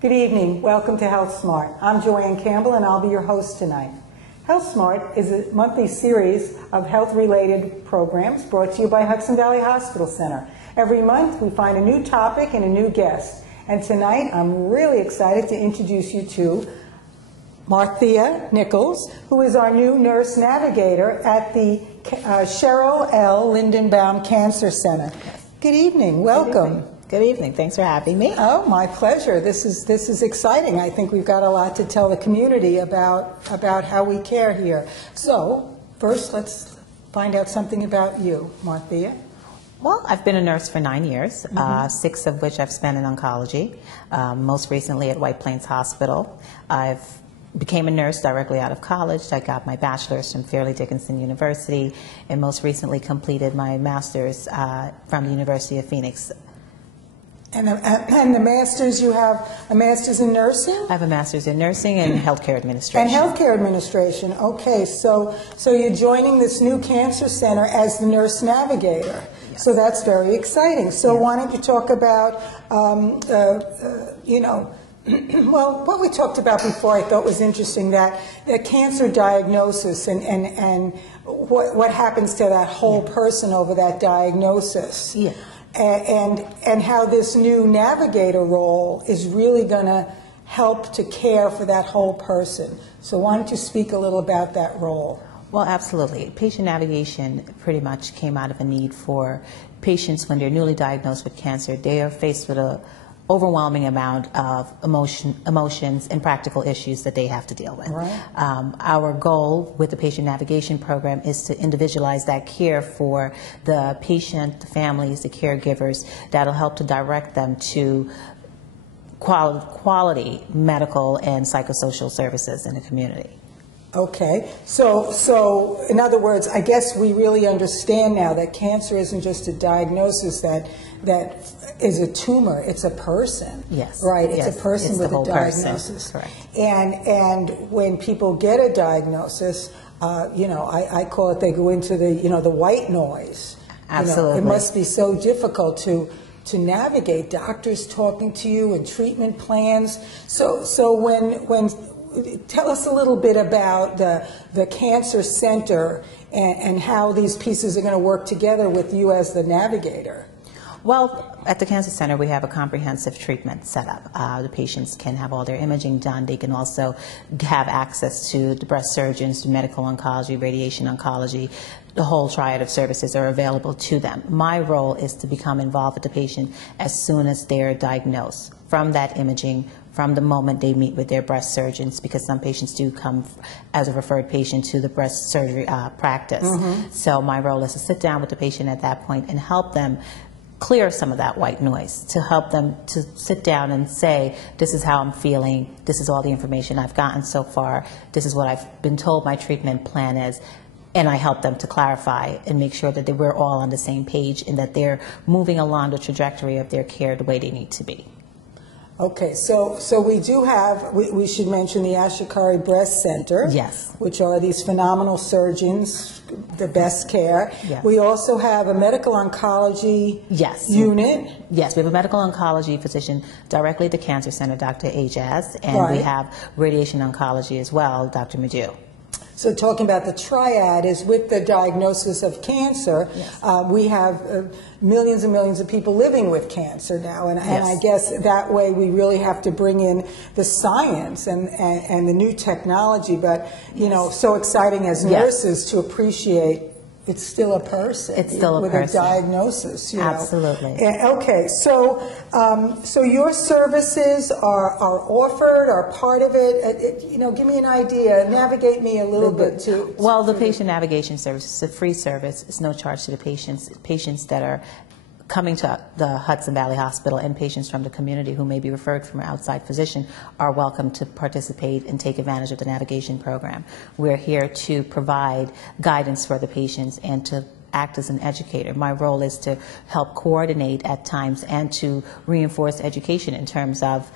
Good evening. Welcome to Health Smart. I'm Joanne Campbell and I'll be your host tonight. Health Smart is a monthly series of health-related programs brought to you by Hudson Valley Hospital Center. Every month we find a new topic and a new guest. And tonight I'm really excited to introduce you to Marthia Nichols, who is our new nurse navigator at the Cheryl R. Lindenbaum Cancer Center. Good evening. Welcome. Good evening. Thanks for having me. Oh, my pleasure. This is exciting. I think we've got a lot to tell the community about how we care here. So, first, let's find out something about you, Marthia. Well, I've been a nurse for 9 years, 6 of which I've spent in oncology, most recently at White Plains Hospital. I've became a nurse directly out of college. I got my bachelor's from Fairleigh Dickinson University and most recently completed my master's from the University of Phoenix. And the master's, you have a master's in nursing? I have a master's in nursing and healthcare administration. And healthcare administration. Okay, so you're joining this new cancer center as the nurse navigator. Yes. So that's very exciting. So why don't you talk about, well, what we talked about before I thought was interesting, that cancer diagnosis and what happens to that whole person over that diagnosis. Yeah. And how this new navigator role is really going to help to care for that whole person. So why don't you speak a little about that role? Well, absolutely. Patient navigation pretty much came out of a need for patients when they're newly diagnosed with cancer. They are faced with an overwhelming amount of emotions and practical issues that they have to deal with. Right. Our goal with the patient navigation program is to individualize that care for the patient, the families, the caregivers. That'll help to direct them to quality medical and psychosocial services in the community. Okay, so in other words, I guess we really understand now that cancer isn't just a diagnosis that is a tumor, it's a person. Yes. Right, it's yes. a person it's with the a diagnosis. Correct. And when people get a diagnosis, I call it, they go into the white noise. Absolutely. It must be so difficult to navigate doctors talking to you and treatment plans. So when tell us a little bit about the Cancer Center and how these pieces are going to work together with you as the navigator. Well, at the Cancer Center, we have a comprehensive treatment set up. The patients can have all their imaging done. They can also have access to the breast surgeons, to medical oncology, radiation oncology. The whole triad of services are available to them. My role is to become involved with the patient as soon as they're diagnosed. From that imaging, from the moment they meet with their breast surgeons, because some patients do come as a referred patient to the breast surgery practice. So my role is to sit down with the patient at that point and help them clear some of that white noise, to help them to sit down and say, this is how I'm feeling, this is all the information I've gotten so far, this is what I've been told my treatment plan is, and I help them to clarify and make sure that we're all on the same page and that they're moving along the trajectory of their care the way they need to be. Okay, so we do have, we should mention the Ashikari Breast Center. Yes. Which are these phenomenal surgeons, the best care. Yes. We also have a medical oncology unit. Yes, we have a medical oncology physician directly at the Cancer Center, Dr. Ajaz, and we have radiation oncology as well, Dr. Madu. So talking about the triad is with the diagnosis of cancer, we have millions and millions of people living with cancer now, and I guess that way we really have to bring in the science and the new technology, but so exciting as nurses to appreciate it's still a person. It's still a person. With a diagnosis, Absolutely. Okay, so your services are offered, are part of it. Give me an idea. Navigate me a little bit too. Well, the patient navigation service is a free service. It's no charge to the patients. Patients that are coming to the Hudson Valley Hospital and patients from the community who may be referred from an outside physician are welcome to participate and take advantage of the navigation program. We're here to provide guidance for the patients and to act as an educator. My role is to help coordinate at times and to reinforce education in terms of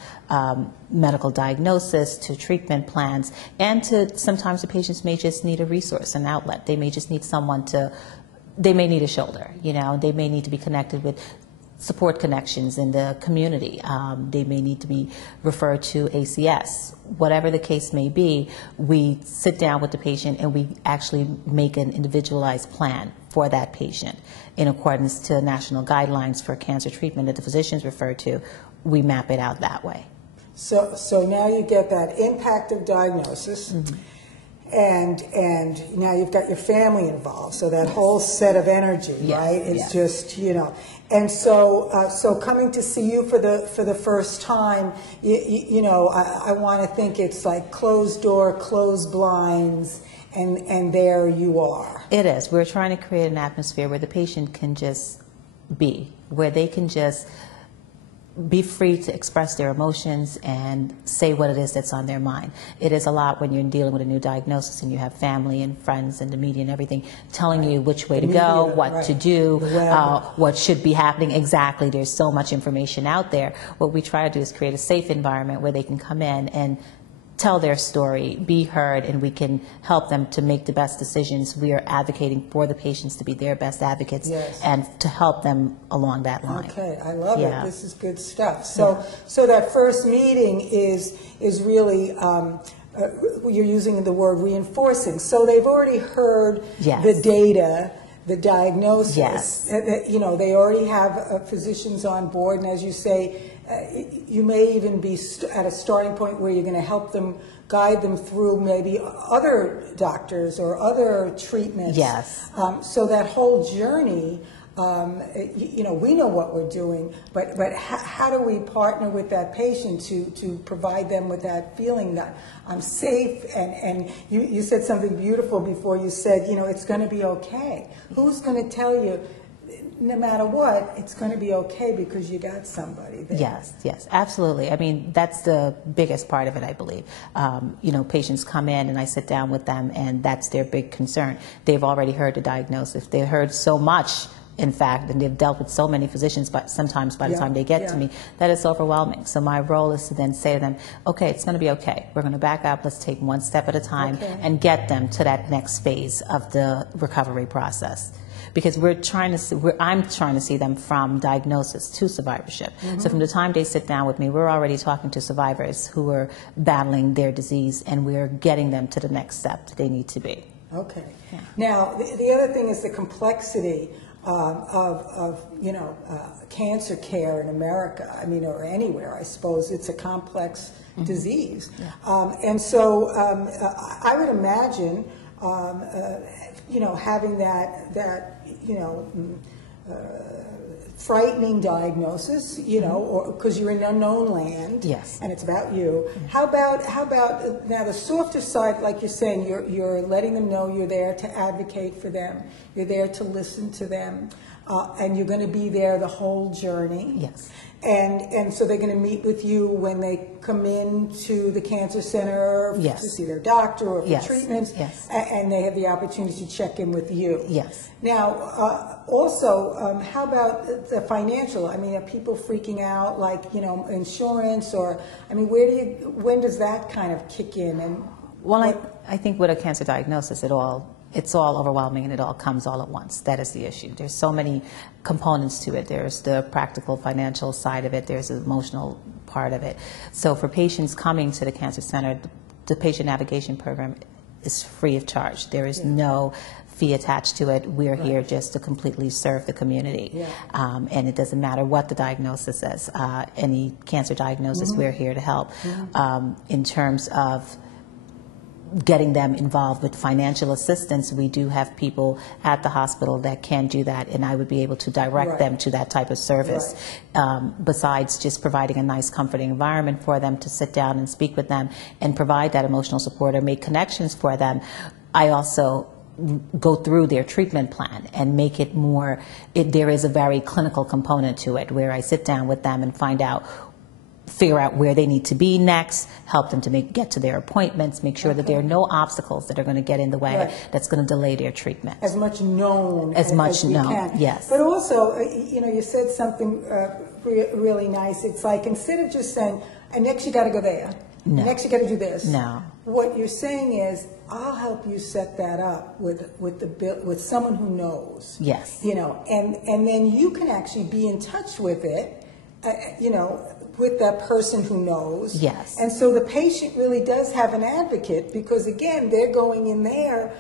medical diagnosis, to treatment plans, and to sometimes the patients may just need a resource, an outlet. They may just need someone to, they may need a shoulder, they may need to be connected with support connections in the community. They may need to be referred to ACS. Whatever the case may be, we sit down with the patient and we actually make an individualized plan for that patient in accordance to national guidelines for cancer treatment that the physicians refer to. We map it out that way. So now you get that impact of diagnosis, and now you've got your family involved. So that whole set of energy, right? It's just, you know. And so so coming to see you for the first time, you know, I want to think it's like closed door, closed blinds, and there you are. It is. We're trying to create an atmosphere where the patient can just be, where they can just be free to express their emotions and say what it is that's on their mind. It is a lot when you're dealing with a new diagnosis and you have family and friends and the media and everything telling you which way to go, what to do, what should be happening. Exactly. There's so much information out there. What we try to do is create a safe environment where they can come in and tell their story, be heard, and we can help them to make the best decisions. We are advocating for the patients to be their best advocates and to help them along that line. Okay, I love it. This is good stuff. So, so that first meeting is really you're using the word reinforcing. So they've already heard the data, the diagnosis. You know, they already have physicians on board, and as you say, you may even be at a starting point where you're going to help them, guide them through maybe other doctors or other treatments. So that whole journey, you know, we know what we're doing, but how do we partner with that patient to provide them with that feeling that I'm safe? And you said something beautiful before. You said, you know, it's going to be okay. Who's going to tell you? No matter what, it's going to be okay because you got somebody there. Yes, absolutely. I mean, that's the biggest part of it, I believe. You know, patients come in and I sit down with them, and that's their big concern. They've already heard the diagnosis. They've heard so much, in fact, and they've dealt with so many physicians, but sometimes by the time they get to me, that it's overwhelming. So my role is to then say to them, okay, it's going to be okay. We're going to back up. Let's take one step at a time and get them to that next phase of the recovery process. Because I'm trying to see them from diagnosis to survivorship. So from the time they sit down with me, we're already talking to survivors who are battling their disease, and we're getting them to the next step that they need to be. Okay. Now, the other thing is the complexity of you know, cancer care in America. I mean, or anywhere, I suppose. It's a complex disease. And so I would imagine you know, having that you know, frightening diagnosis, you know, or because you're in unknown land, and it's about you. How about now the softer side, like you're saying, you're letting them know you're there to advocate for them, you're there to listen to them, and you're going to be there the whole journey. And so they're going to meet with you when they come in to the cancer center to see their doctor or for treatments, and they have the opportunity to check in with you. Now, also, how about the financial? I mean, are people freaking out, like, you know, insurance, or, I mean, when does that kind of kick in? And well, I think with a cancer diagnosis, it's all overwhelming and it all comes all at once. That is the issue. There's so many components to it. There's the practical financial side of it. There's the emotional part of it. So for patients coming to the cancer center, the patient navigation program is free of charge. There is no fee attached to it. We're here just to completely serve the community. And it doesn't matter what the diagnosis is. Any cancer diagnosis, we're here to help. In terms of getting them involved with financial assistance, we do have people at the hospital that can do that, and I would be able to direct them to that type of service. Besides just providing a nice, comforting environment for them to sit down and speak with them and provide that emotional support or make connections for them, I also go through their treatment plan and make it more, there is a very clinical component to it where I sit down with them and figure out where they need to be next, help them to get to their appointments, make sure that there are no obstacles that are going to get in the way that's going to delay their treatment. As much known as we can. Yes. But also, you know, you said something really nice. It's like, instead of just saying, and next you got to go there, No. next you got to do this. No. What you're saying is, I'll help you set that up with someone who knows. Yes. You know, and then you can actually be in touch with it, you know, with that person who knows. Yes. And so the patient really does have an advocate, because again, they're going in there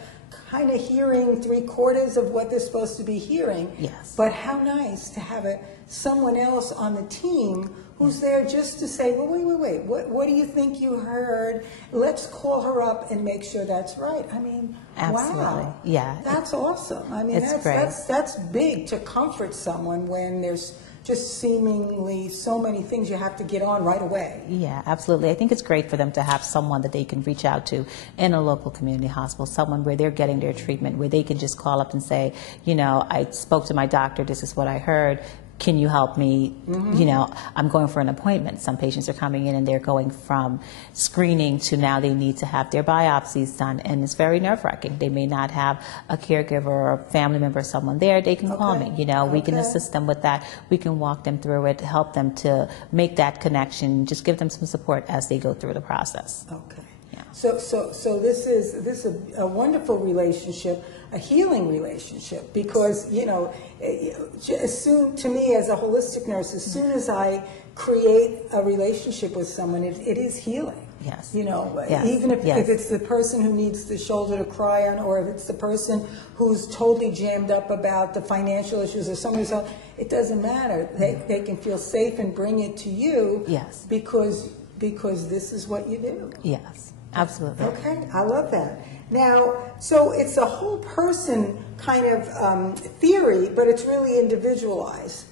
kind of hearing 3/4 of what they're supposed to be hearing. Yes. But how nice to have someone else on the team who's there just to say, well, wait, what do you think you heard? Let's call her up and make sure that's right. I mean, Absolutely. wow. Yeah. That's awesome. I mean, It's great. that's big to comfort someone when there's just seemingly so many things you have to get on right away. Yeah, absolutely. I think it's great for them to have someone that they can reach out to in a local community hospital, someone where they're getting their treatment, where they can just call up and say, you know, I spoke to my doctor, this is what I heard. Can you help me? You know, I'm going for an appointment. Some patients are coming in and they're going from screening to now they need to have their biopsies done, and it's very nerve-wracking. They may not have a caregiver or a family member or someone there. They can call me. You know, we can assist them with that. We can walk them through it, help them to make that connection, just give them some support as they go through the process. Okay. Yeah. So this is a wonderful relationship, a healing relationship, because, you know, to me as a holistic nurse, as soon as I create a relationship with someone, it is healing. Yes. You know, Yes. even if Yes. it's the person who needs the shoulder to cry on, or if it's the person who's totally jammed up about the financial issues, or somebody's else, it doesn't matter. They can feel safe and bring it to you. Yes. Because this is what you do. Yes, absolutely. Okay, I love that. Now, so it's a whole person kind of theory, but it's really individualized.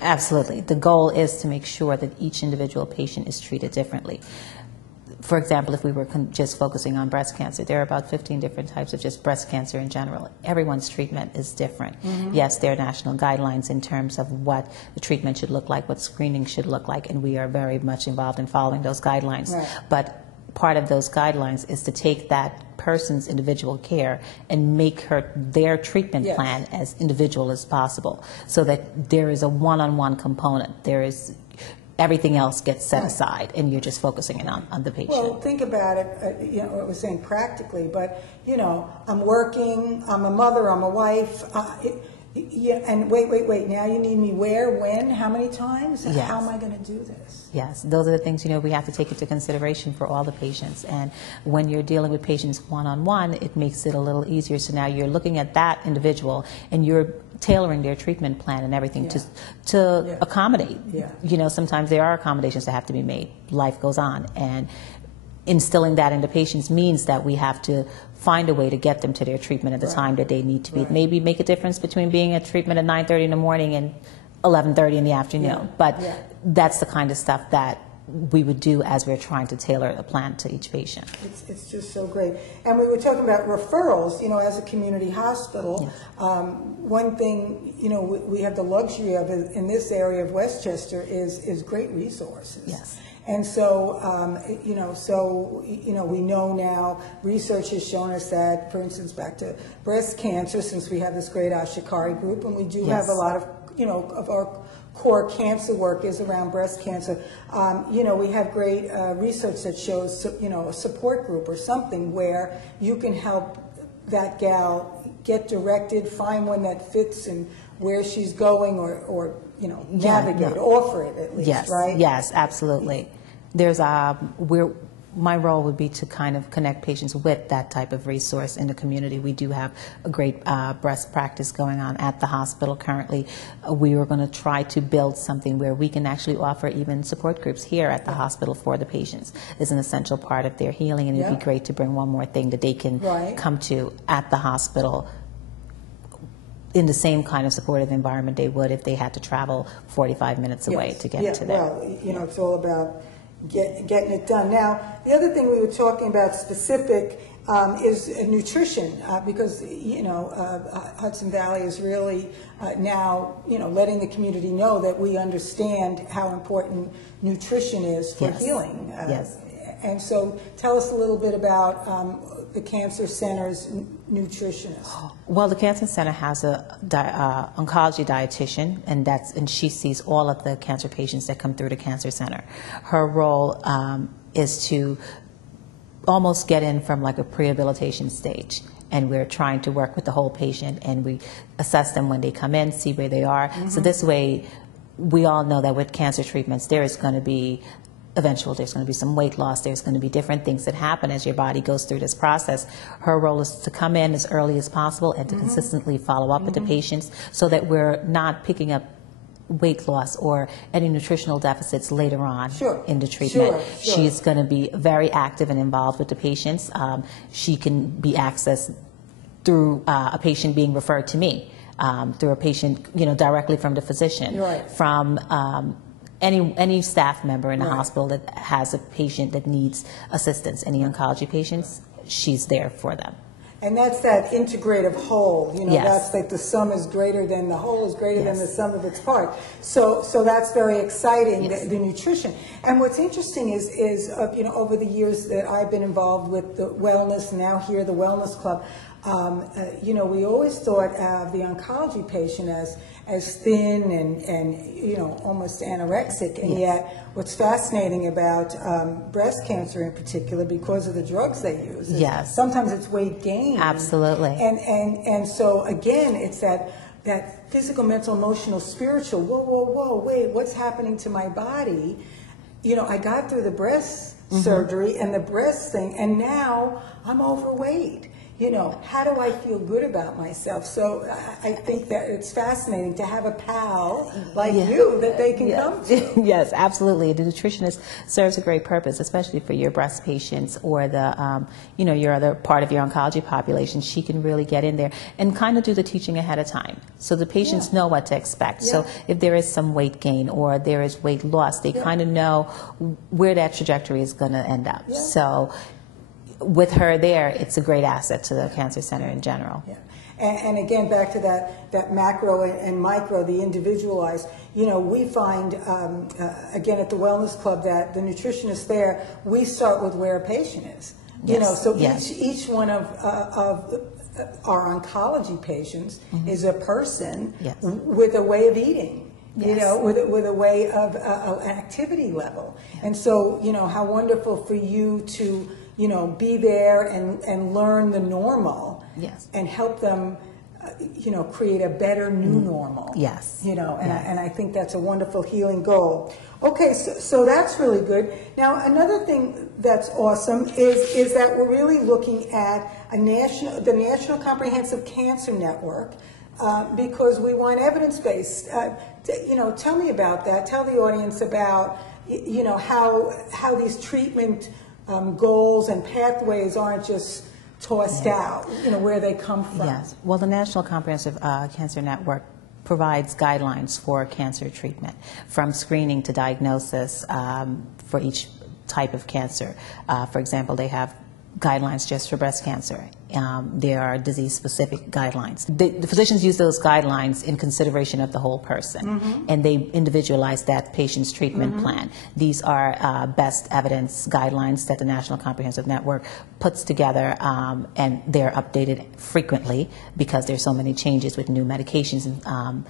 Absolutely. The goal is to make sure that each individual patient is treated differently. For example, if we were just focusing on breast cancer, there are about 15 different types of just breast cancer in general. Everyone's treatment is different. Yes, there are national guidelines in terms of what the treatment should look like, what screening should look like, and we are very much involved in following those guidelines. Right. But part of those guidelines is to take that person's individual care and make their treatment plan as individual as possible, so that there is a one-on-one component. There is everything else gets set aside, and you're just focusing in on the patient. Well, think about it, you know, what I was saying practically, but, you know, I'm working, I'm a mother, I'm a wife, and wait, now you need me where, when, how many times? Yes. How am I going to do this? Yes, those are the things, you know, we have to take into consideration for all the patients. And when you're dealing with patients one-on-one, it makes it a little easier. So now you're looking at that individual and you're tailoring their treatment plan and everything to accommodate. Yeah. You know, sometimes there are accommodations that have to be made. Life goes on. And instilling that into patients means that we have to find a way to get them to their treatment at the time that they need to be. Maybe make a difference between being at treatment at 9:30 in the morning and 11:30 in the afternoon. But that's the kind of stuff that we would do as we're trying to tailor a plan to each patient. It's just so great. And we were talking about referrals, you know, as a community hospital. One thing, you know, we have the luxury of in this area of Westchester is great resources. Yes. And so, we know now, research has shown us that, for instance, back to breast cancer, since we have this great Ashikari group, and we do have a lot of, you know, of our core cancer work is around breast cancer. You know, we have great research that shows, you know, a support group or something where you can help that gal get directed, find one that fits and where she's going, or you know, navigate, offer it at least, right? Yes, absolutely. There's my role would be to kind of connect patients with that type of resource in the community. We do have a great breast practice going on at the hospital currently. We are going to try to build something where we can actually offer even support groups here at the hospital for the patients. It's an essential part of their healing, and it'd be great to bring one more thing that they can come to at the hospital in the same kind of supportive environment they would if they had to travel 45 minutes away to get to there. Well, you know, it's all about getting it done. Now, the other thing we were talking about specific is nutrition, because, you know, Hudson Valley is really now, you know, letting the community know that we understand how important nutrition is for healing. And so tell us a little bit about the Cancer Center's nutritionist? Well, the Cancer Center has a oncology dietitian, and she sees all of the cancer patients that come through the Cancer Center. Her role is to almost get in from like a prehabilitation stage, and we're trying to work with the whole patient, and we assess them when they come in, see where they are. So this way, we all know that with cancer treatments, there is going to be there's going to be some weight loss, there's going to be different things that happen as your body goes through this process. Her role is to come in as early as possible and to consistently follow up with the patients so that we're not picking up weight loss or any nutritional deficits later on in the treatment. She's going to be very active and involved with the patients. She can be accessed through a patient being referred to me, through a patient, directly from the physician, from any staff member in the hospital that has a patient that needs assistance. Any oncology patients, she's there for them. And that's that integrative whole, that's like the sum is greater than the whole is greater than the sum of its parts. So that's very exciting, the nutrition. And what's interesting is over the years that I've been involved with the wellness, now here the Wellness Club, we always thought of the oncology patient as thin and almost anorexic, and yet what's fascinating about breast cancer in particular, because of the drugs they use, is sometimes it's weight gain. Absolutely. And so again, it's that physical, mental, emotional, spiritual, whoa, wait, what's happening to my body? I got through the breast surgery and the breast thing, and now I'm overweight. How do I feel good about myself? So I think that it's fascinating to have a pal like you that they can come to. Yes, absolutely. The nutritionist serves a great purpose, especially for your breast patients or the, your other part of your oncology population. She can really get in there and kind of do the teaching ahead of time, so the patients know what to expect. So if there is some weight gain or there is weight loss, they kind of know where that trajectory is going to end up. So with her there, it's a great asset to the Cancer Center in general. And again, back to that macro and micro, the individualized, we find, again, at the Wellness Club, that the nutritionist there, we start with where a patient is. So each one of our oncology patients is a person with a way of eating. With a way of an activity level. And so, how wonderful for you to be there and learn the normal and help them, create a better new normal. And I think that's a wonderful healing goal. Okay, so that's really good. Now, another thing that's awesome is that we're really looking at the National Comprehensive Cancer Network, because we want evidence-based. Tell me about that. Tell the audience about, how these treatment goals and pathways aren't just tossed out, where they come from. Yes. Well, the National Comprehensive Cancer Network provides guidelines for cancer treatment, from screening to diagnosis for each type of cancer. For example, they have guidelines just for breast cancer. There are disease-specific guidelines. The physicians use those guidelines in consideration of the whole person, and they individualize that patient's treatment plan. These are best evidence guidelines that the National Comprehensive Network puts together, and they're updated frequently because there's so many changes with new medications and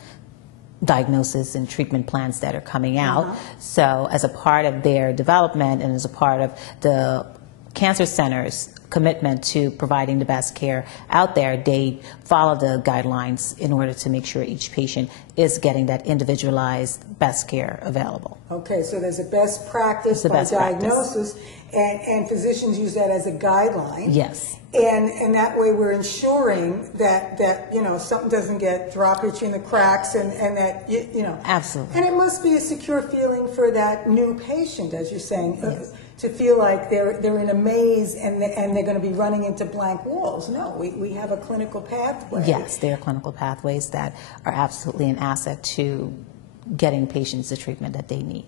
diagnosis and treatment plans that are coming out. So as a part of their development and as a part of the Cancer Center's commitment to providing the best care out there, they follow the guidelines in order to make sure each patient is getting that individualized best care available. Okay, so there's a best practice by diagnosis, and physicians use that as a guideline. Yes. And that way we're ensuring that something doesn't get dropped between the cracks, and that Absolutely. And it must be a secure feeling for that new patient, as you're saying. To feel like they're in a maze and they're going to be running into blank walls. No, we have a clinical pathway. Yes, there are clinical pathways that are absolutely an asset to getting patients the treatment that they need.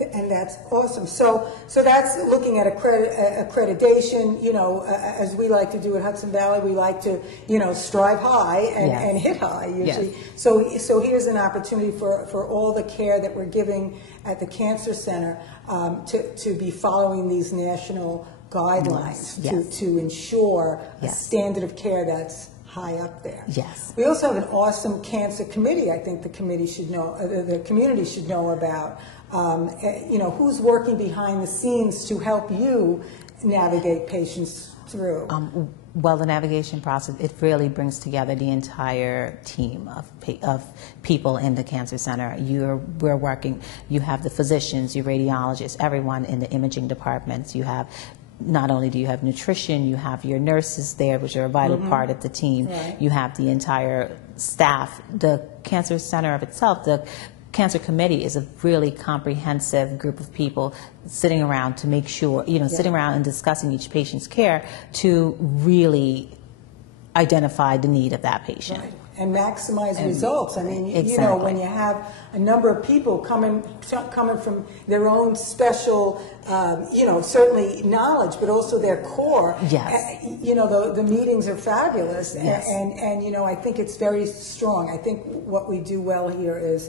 And that's awesome. So that's looking at accreditation. As we like to do at Hudson Valley, we like to strive high and hit high usually. Yes. So here's an opportunity for all the care that we're giving at the Cancer Center to be following these national guidelines Yes. to ensure a Yes. standard of care that's high up there. Yes. We also have an awesome cancer committee. I think the committee should know, the community should know about. Who's working behind the scenes to help you navigate patients through. Well, the navigation process, it really brings together the entire team of people in the cancer center. We're working, you have the physicians, your radiologists, everyone in the imaging departments. You have, not only do you have nutrition, you have your nurses there, which are a vital part of the team. Right. You have the entire staff. The cancer center of itself, the Cancer Committee is a really comprehensive group of people sitting around to make sure, sitting around and discussing each patient's care to really identify the need of that patient. Right. And maximize results. I mean, exactly. when you have a number of people coming from their own special, certainly knowledge, but also their core. Yes. The meetings are fabulous. Yes. And I think it's very strong. I think what we do well here is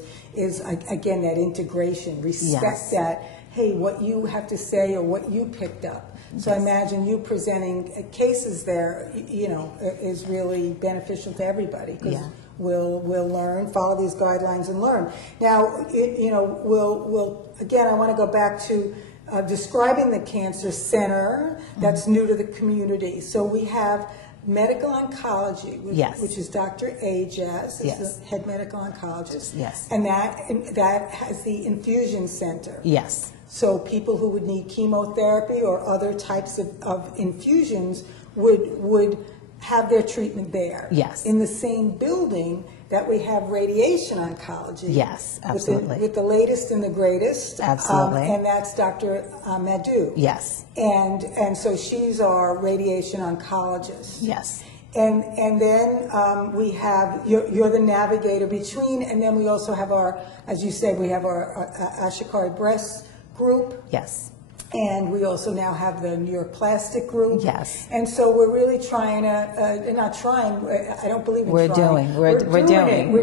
again, that integration, respect Yes. that, hey, what you have to say or what you picked up. So I imagine you presenting cases there, is really beneficial to everybody because we'll learn, follow these guidelines and learn. Now, we'll again, I want to go back to describing the cancer center that's new to the community. So we have medical oncology, which is Dr. Ajas, is the head medical oncologist. Yes. And that has the infusion center. Yes. So people who would need chemotherapy or other types of infusions would have their treatment there. Yes. In the same building that we have radiation oncology. Yes, absolutely. With the latest and the greatest. Absolutely. And that's Dr. Madhu. Yes. And so she's our radiation oncologist. Yes. And then we have, you're the navigator between, and then we also have our, as you said, we have our Ashikari breast group. Yes. And we also now have the New York Plastic Group. Yes. And so we're really trying to, not trying, I don't believe in We're trying. doing. We're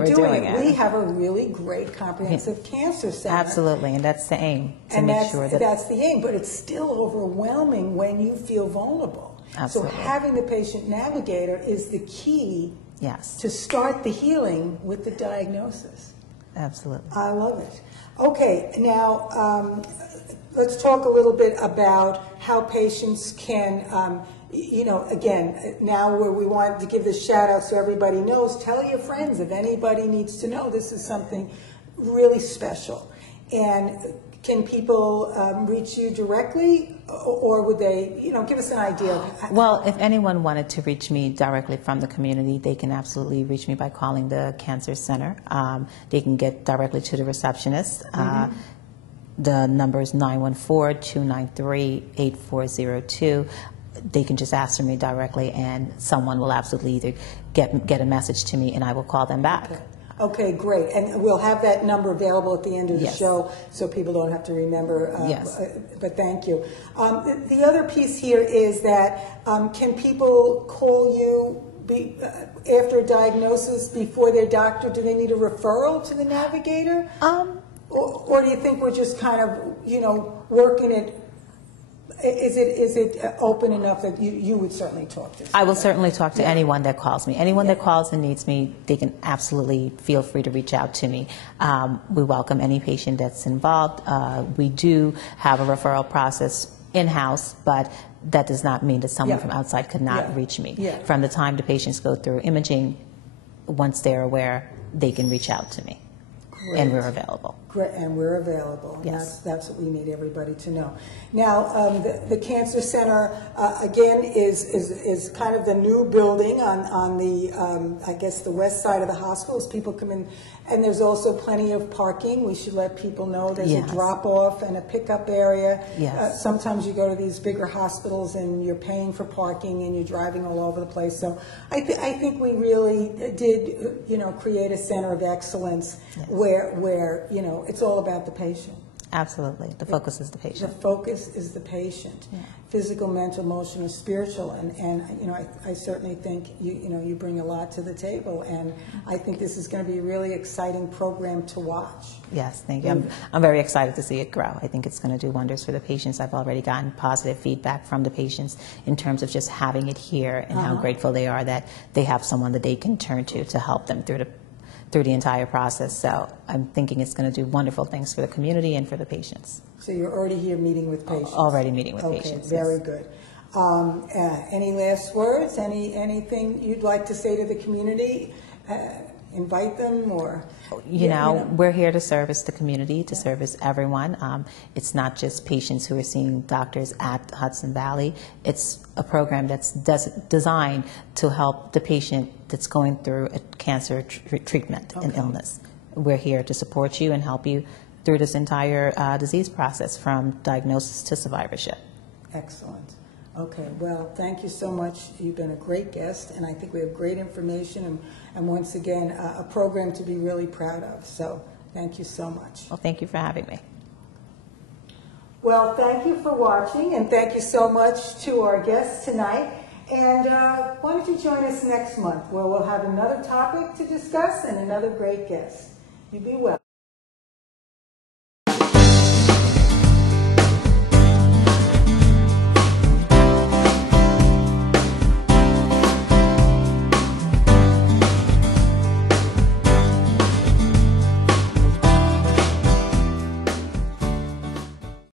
doing it. We have a really great comprehensive cancer center. Absolutely, and that's the aim, to make sure that... That's the aim, but it's still overwhelming when you feel vulnerable. Absolutely. So having the patient navigator is the key to start the healing with the diagnosis. Absolutely. I love it. Okay, now let's talk a little bit about how patients can, again, now where we want to give this shout out so everybody knows, tell your friends if anybody needs to know this is something really special. And can people reach you directly, or would they, give us an idea of Well, if anyone wanted to reach me directly from the community, they can absolutely reach me by calling the Cancer Center. They can get directly to the receptionist. The number is 914-293-8402. They can just ask for me directly, and someone will absolutely either get a message to me, and I will call them back. Okay, great. And we'll have that number available at the end of the show so people don't have to remember. But thank you. The other piece here is that can people call you after a diagnosis before their doctor? Do they need a referral to the navigator? Or do you think we're just kind of, working it? Is it open enough that you would certainly talk to? I will certainly talk to anyone that calls me. Anyone that calls and needs me, they can absolutely feel free to reach out to me. We welcome any patient that's involved. We do have a referral process in-house, but that does not mean that someone from outside could not reach me. From the time the patients go through imaging, once they're aware, they can reach out to me. Great. And we're available. Great, and we're available. Yes. That's what we need everybody to know. Now, the Cancer Center, again, is kind of the new building on the, I guess, the west side of the hospital as people come in. And there's also plenty of parking. We should let people know there's a drop-off and a pickup area. Yes. Sometimes you go to these bigger hospitals and you're paying for parking and you're driving all over the place. So I think we really did, create a center of excellence where it's all about the patient. Absolutely. The focus is the The patient. focus is the patient. Yeah. Physical, mental, emotional, spiritual, and you know, I certainly think you bring a lot to the table, and I think this is going to be a really exciting program to watch. Yes, thank you. I'm very excited to see it grow. I think it's going to do wonders for the patients. I've already gotten positive feedback from the patients in terms of just having it here and how grateful they are that they have someone that they can turn to help them through the entire process. So I'm thinking it's going to do wonderful things for the community and for the patients. So you're already here meeting with patients? Already meeting with patients. Okay, very yes. good. Any last words? Anything you'd like to say to the community? Invite them, or we're here to service the community, to service everyone. It's not just patients who are seeing doctors at Hudson Valley. It's a program that's designed to help the patient that's going through a cancer treatment and illness. We're here to support you and help you through this entire disease process, from diagnosis to survivorship. Excellent. Okay, well, thank you so much. You've been a great guest, and I think we have great information, and once again, a program to be really proud of. So thank you so much. Well, thank you for having me. Well, thank you for watching, and thank you so much to our guests tonight. And why don't you join us next month, where we'll have another topic to discuss and another great guest. You be well.